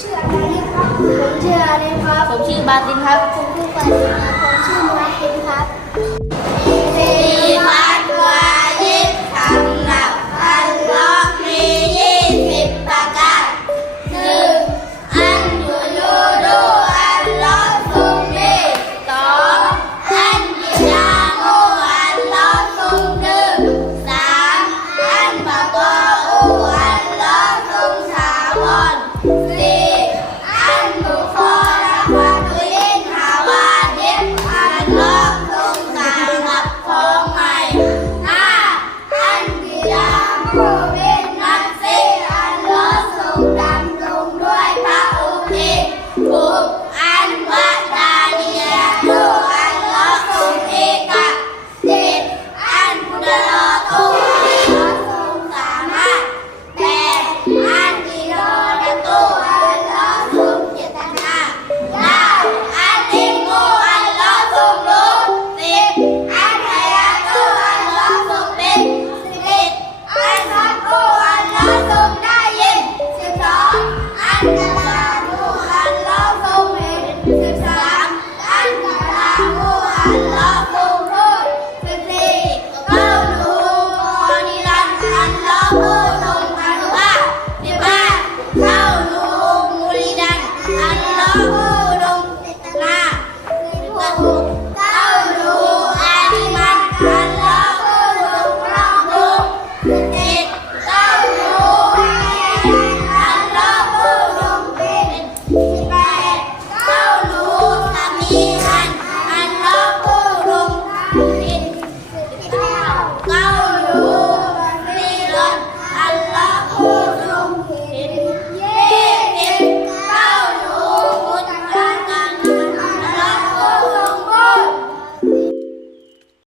ชื่ออะไรครับ ผมชื่ออะไรครับ ผมชื่อบาตินครับ ผมชื่อฝันครับผมชื่อมาตินครับ Go!